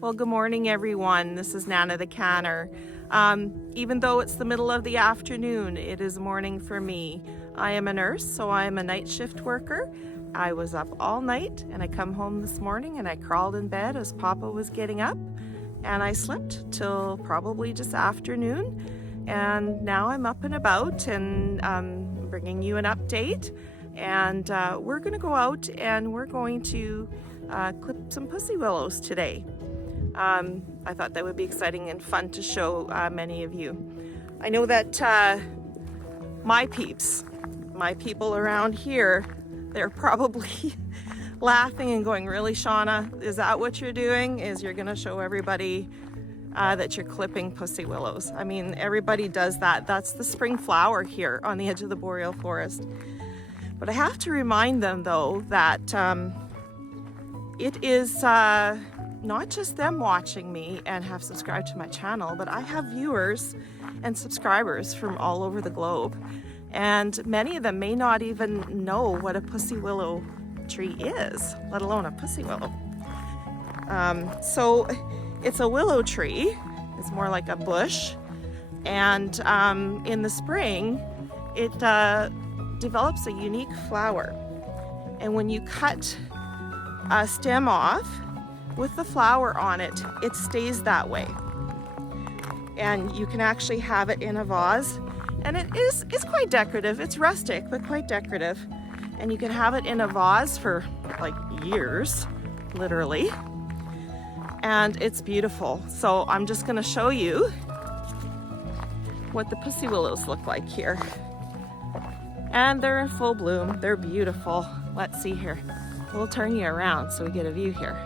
Well, good morning, everyone. This is Nana the Canner. Even though it's the middle of the afternoon, it is morning for me. I am a nurse, so I am a night shift worker. I was up all night and I come home this morning and I crawled in bed as Papa was getting up and I slept till probably just afternoon. And now I'm up and about and bringing you an update. And we're going to go out and we're going to clip some pussy willows today. I thought that would be exciting and fun to show many of you. I know that my people around here, they're probably laughing and going, really, Shauna, is that what you're doing? Is you're gonna show everybody that you're clipping pussy willows? I mean, everybody does that. That's the spring flower here on the edge of the Boreal Forest. But I have to remind them though that it is not just them watching me and have subscribed to my channel, but I have viewers and subscribers from all over the globe. And many of them may not even know what a pussy willow tree is, let alone a pussy willow. So it's a willow tree. It's more like a bush. And in the spring, it develops a unique flower. And when you cut a stem off, with the flower on it, it stays that way. And you can actually have it in a vase. And it's quite decorative. It's rustic, but quite decorative. And you can have it in a vase for like years, literally. And it's beautiful. So I'm just gonna show you what the pussy willows look like here. And they're in full bloom. They're beautiful. Let's see here. We'll turn you around so we get a view here.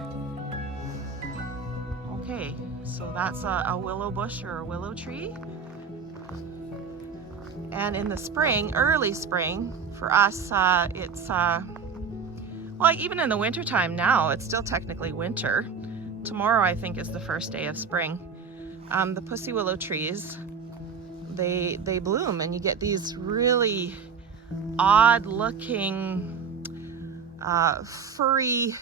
Okay, so that's a willow bush or a willow tree. And in the spring, early spring, for us, it's, well, even in the winter time now, it's still technically winter. Tomorrow, I think, is the first day of spring. The pussy willow trees, they bloom and you get these really odd looking, furry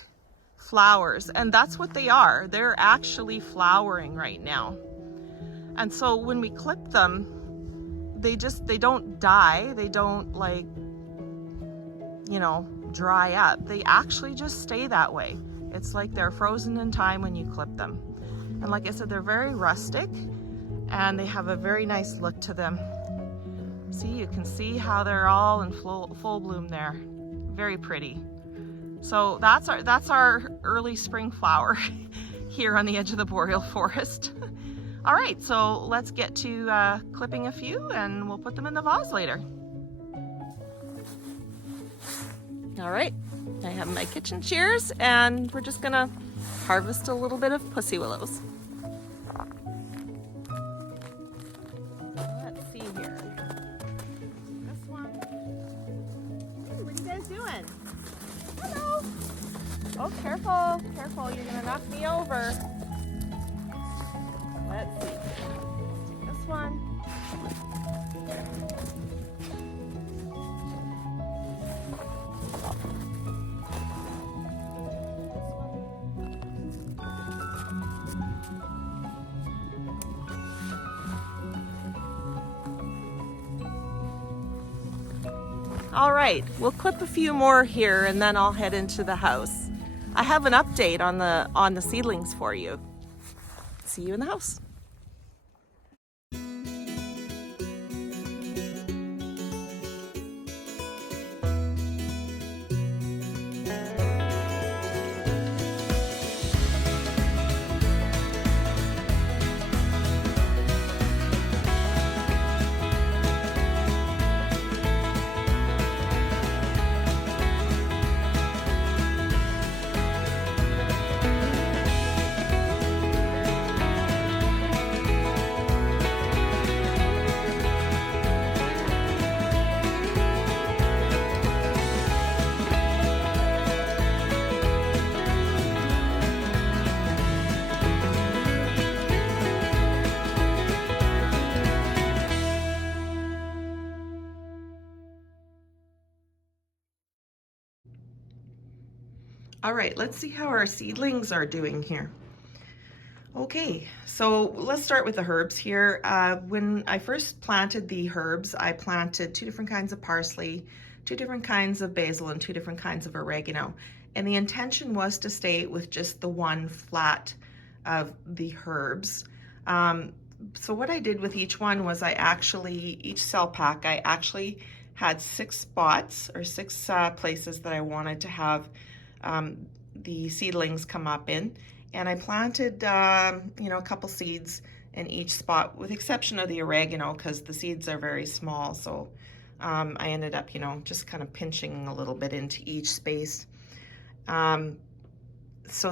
flowers, and that's what they are. They're actually flowering right now. And so when we clip them, they don't die. They don't, like, you know, dry up. They actually just stay that way. It's like they're frozen in time when you clip them. And like I said, they're very rustic and they have a very nice look to them. See, you can see how they're all in full bloom there. Very pretty. So that's our early spring flower here on the edge of the Boreal Forest. All right, so let's get to clipping a few and we'll put them in the vase later. All right, I have my kitchen shears and we're just gonna harvest a little bit of pussy willows. Let's see here. This one. Hey, what are you guys doing? Hello. Oh, careful, careful, you're gonna knock me over. Let's see. Take this one. All right, we'll clip a few more here and then I'll head into the house. I have an update on the seedlings for you. See you in the house. All right, let's see how our seedlings are doing here. Okay, so let's start with the herbs here. When I first planted the herbs, I planted 2 different kinds of parsley, 2 different kinds of basil, and 2 different kinds of oregano. And the intention was to stay with just the one flat of the herbs. So what I did with each one was each cell pack, I actually had 6 spots or 6 places that I wanted to have the seedlings come up in. And I planted, a couple seeds in each spot, with the exception of the oregano, because the seeds are very small. So I ended up, just kind of pinching a little bit into each space. So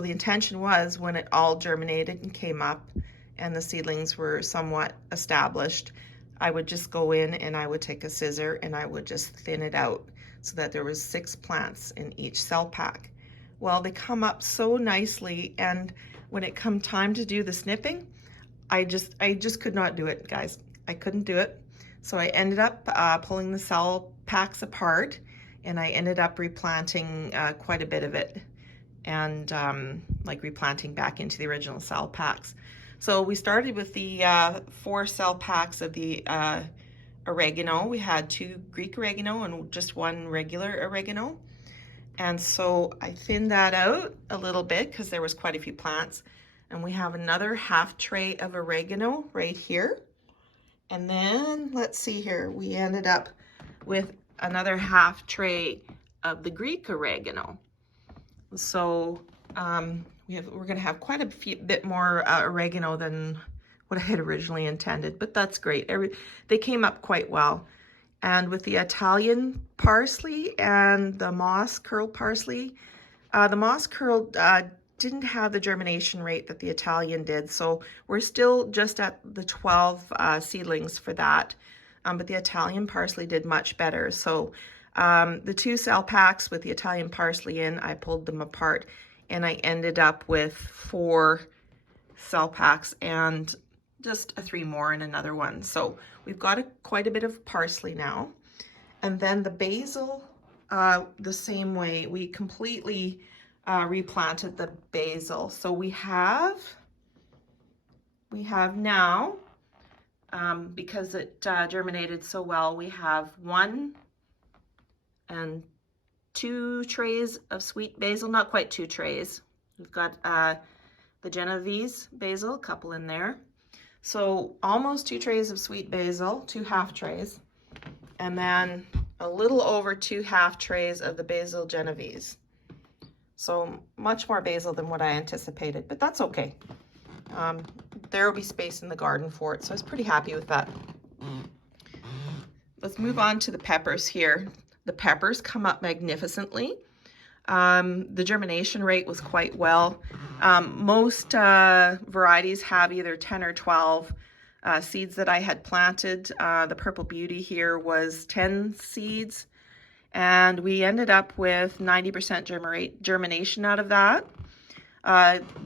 the intention was, when it all germinated and came up and the seedlings were somewhat established, I would just go in and I would take a scissor and I would just thin it out so that there was 6 plants in each cell pack. Well, they come up so nicely, and when it come time to do the snipping, I just could not do it, guys. I couldn't do it. So I ended up pulling the cell packs apart, and I ended up replanting quite a bit of it, and like replanting back into the original cell packs. So we started with the 4 cell packs of the oregano. We had 2 Greek oregano and just 1 regular oregano. And so I thinned that out a little bit because there was quite a few plants. And we have another half tray of oregano right here. And then let's see here, we ended up with another half tray of the Greek oregano. So we're going to have quite a bit more oregano than what I had originally intended, but that's great. They came up quite well. And with the Italian parsley and the moss curl parsley, the moss curl didn't have the germination rate that the Italian did. So we're still just at the 12 seedlings for that. But the Italian parsley did much better. So the 2 cell packs with the Italian parsley in, I pulled them apart and I ended up with 4 cell packs and just 3 more in another one. So we've got quite a bit of parsley now. And then the basil, the same way. We completely replanted the basil. So we have now, because it germinated so well, we have 1 and 2 trays of sweet basil, not quite 2 trays. We've got the Genovese basil, a couple in there. So almost 2 trays of sweet basil, 2 half trays, and then a little over 2 half trays of the basil Genovese. So much more basil than what I anticipated, but that's okay. There will be space in the garden for it, so I was pretty happy with that. Let's move on to the peppers here. The peppers come up magnificently. The germination rate was quite well. Most varieties have either 10 or 12 seeds that I had planted. The Purple Beauty here was 10 seeds, and we ended up with 90% germination out of that.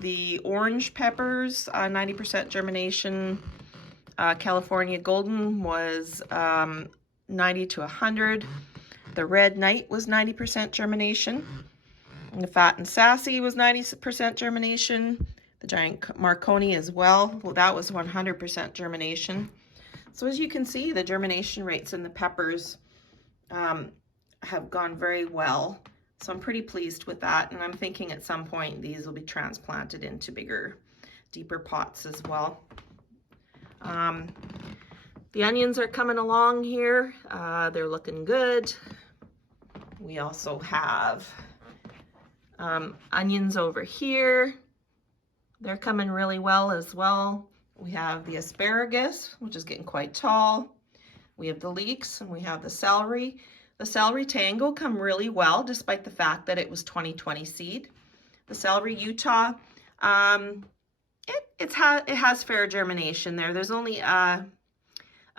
The orange peppers, 90% germination. California Golden was 90 to 100. The Red Knight was 90% germination. And the Fat and Sassy was 90% germination. The Giant Marconi as well. Well, that was 100% germination. So as you can see, the germination rates in the peppers have gone very well. So I'm pretty pleased with that. And I'm thinking at some point these will be transplanted into bigger, deeper pots as well. The onions are coming along here. They're looking good. We also have onions over here. They're coming really well as well. We have the asparagus, which is getting quite tall. We have the leeks, and we have the celery. The celery tango come really well, despite the fact that it was 2020 seed. The celery Utah, it has fair germination there. There's only a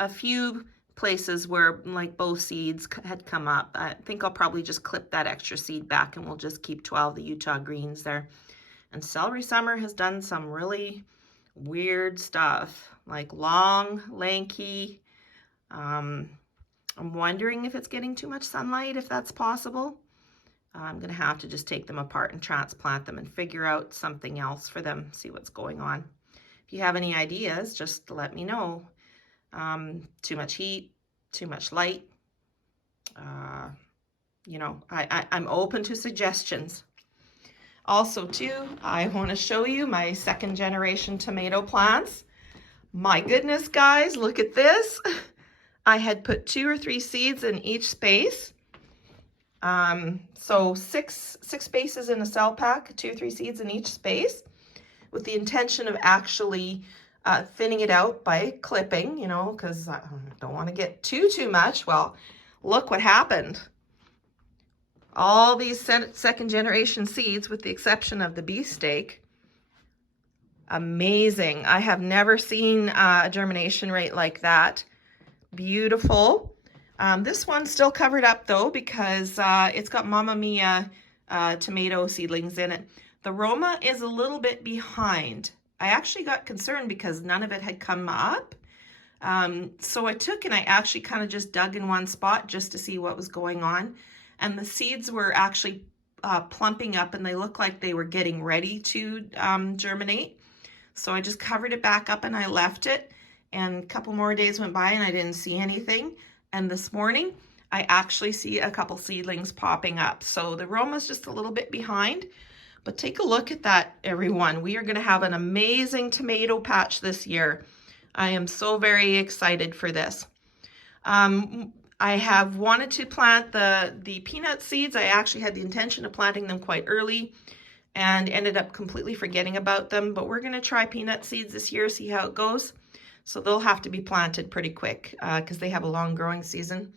few places where like both seeds had come up. I think I'll probably just clip that extra seed back and we'll just keep 12 the Utah greens there. And celery summer has done some really weird stuff, like long, lanky. I'm wondering if it's getting too much sunlight, if that's possible. I'm gonna have to just take them apart and transplant them and figure out something else for them, see what's going on. If you have any ideas, just let me know. Too much heat, too much light. You know, I'm open to suggestions. Also too, I want to show you my second generation tomato plants. My goodness, guys, look at this. I had put 2 or 3 seeds in each space. So six spaces in a cell pack, 2 or 3 seeds in each space, with the intention of actually thinning it out by clipping, you know, because I don't want to get too much. Well, look what happened. All these second generation seeds, with the exception of the beefsteak, amazing. I have never seen a germination rate like that. Beautiful. This one's still covered up though, because it's got Mamma Mia tomato seedlings in it. The Roma is a little bit behind. I actually got concerned because none of it had come up. So I took and I actually kind of just dug in one spot just to see what was going on. And the seeds were actually plumping up, and they looked like they were getting ready to germinate. So I just covered it back up and I left it. And a couple more days went by and I didn't see anything. And this morning, I actually see a couple seedlings popping up. So the Roma's just a little bit behind. But take a look at that, everyone. We are going to have an amazing tomato patch this year. I am so very excited for this. I have wanted to plant the peanut seeds. I actually had the intention of planting them quite early and ended up completely forgetting about them. But we're going to try peanut seeds this year, see how it goes. So they'll have to be planted pretty quick because they have a long growing season.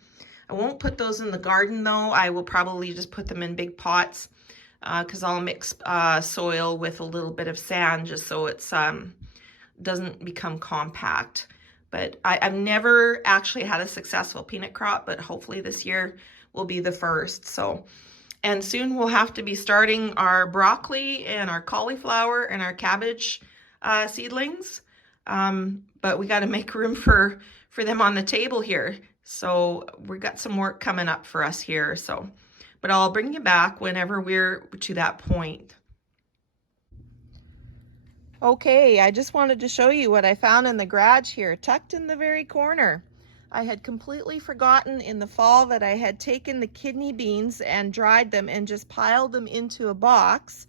I won't put those in the garden though. I will probably just put them in big pots because I'll mix soil with a little bit of sand just so it's doesn't become compact. But I've never actually had a successful peanut crop, but hopefully this year will be the first. So, and soon we'll have to be starting our broccoli and our cauliflower and our cabbage seedlings. But we got to make room for them on the table here. So we've got some work coming up for us here. So, but I'll bring you back whenever we're to that point. Okay, I just wanted to show you what I found in the garage here, tucked in the very corner. I had completely forgotten in the fall that I had taken the kidney beans and dried them and just piled them into a box,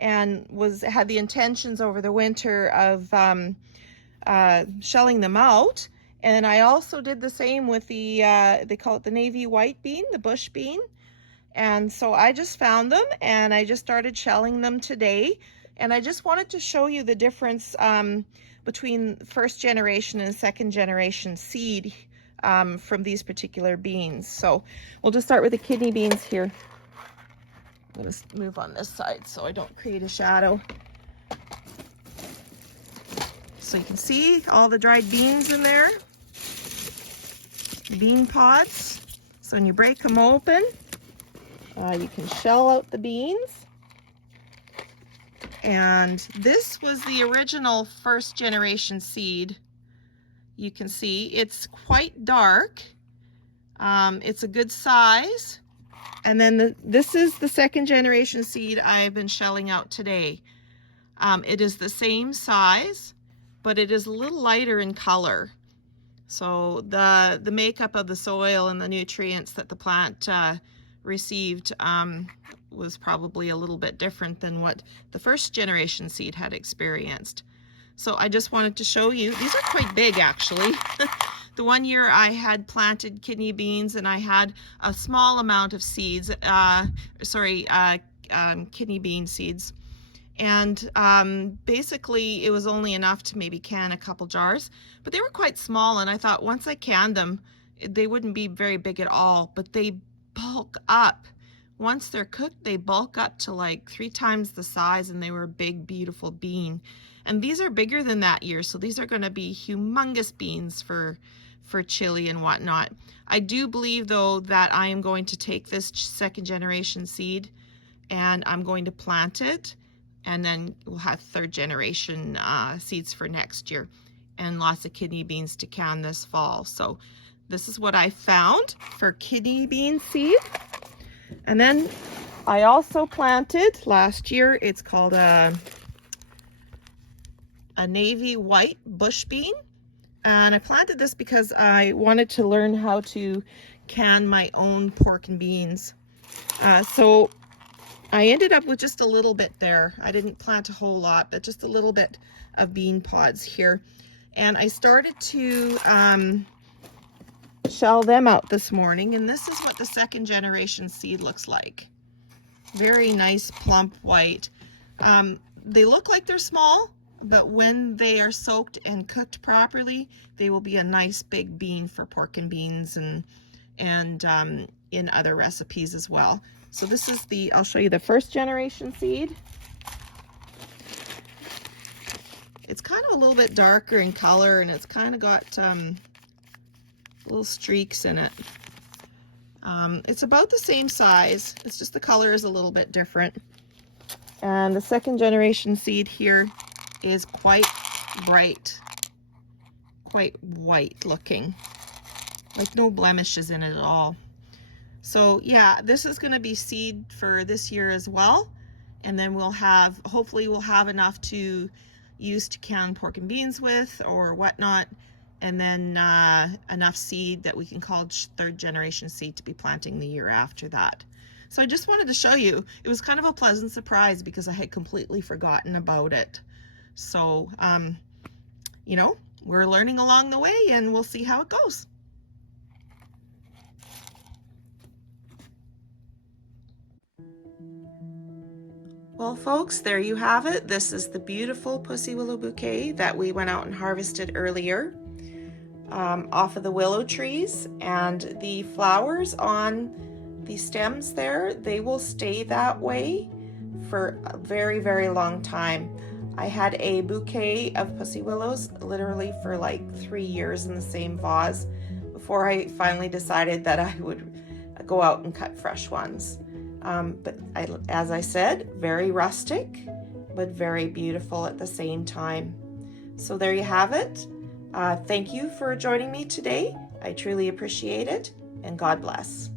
and had the intentions over the winter of shelling them out. And I also did the same with the, they call it the navy white bean, the bush bean. And so I just found them and I just started shelling them today. And I just wanted to show you the difference between first generation and second generation seed from these particular beans. So we'll just start with the kidney beans here. I'm going to move on this side so I don't create a shadow. So you can see all the dried beans in there, bean pods. So when you break them open, you can shell out the beans. And this was the original first generation seed. You can see it's quite dark. It's a good size. And then this is the second generation seed I've been shelling out today. It is the same size, but it is a little lighter in color. So the makeup of the soil and the nutrients that the plant received was probably a little bit different than what the first generation seed had experienced. So I just wanted to show you, these are quite big actually. The one year I had planted kidney beans and I had a small amount of seeds, kidney bean seeds. And basically it was only enough to maybe can a couple jars, but they were quite small, and I thought once I canned them, they wouldn't be very big at all, but they bulk up. Once they're cooked, they bulk up to like 3 times the size, and they were a big, beautiful bean. And these are bigger than that year, so these are going to be humongous beans for chili and whatnot. I do believe though that I am going to take this second generation seed and I'm going to plant it, and then we'll have third generation seeds for next year, and lots of kidney beans to can this fall. So this is what I found for kidney bean seed. And then I also planted last year, it's called a a navy white bush bean. And I planted this because I wanted to learn how to can my own pork and beans. So I ended up with just a little bit there. I didn't plant a whole lot, but just a little bit of bean pods here. And I started to shell them out this morning, and this is what the second generation seed looks like. Very nice, plump, white. They look like they're small, but when they are soaked and cooked properly, they will be a nice big bean for pork and beans and in other recipes as well. So this is I'll show you the first generation seed. It's kind of a little bit darker in color, and it's kind of got little streaks in it. It's about the same size. It's just the color is a little bit different. And the second generation seed here is quite bright, quite white looking, like no blemishes in it at all. So yeah, this is going to be seed for this year as well. And then hopefully we'll have enough to use to can pork and beans with or whatnot. And then enough seed that we can call third generation seed to be planting the year after that. So I just wanted to show you. It was kind of a pleasant surprise because I had completely forgotten about it. So, you know, we're learning along the way, and we'll see how it goes. Well, folks, there you have it. This is the beautiful Pussy Willow Bouquet that we went out and harvested earlier off of the willow trees. And the flowers on the stems there, they will stay that way for a very, very long time. I had a bouquet of pussy willows literally for like 3 years in the same vase before I finally decided that I would go out and cut fresh ones. But as I said, very rustic, but very beautiful at the same time. So there you have it. Thank you for joining me today. I truly appreciate it, and God bless.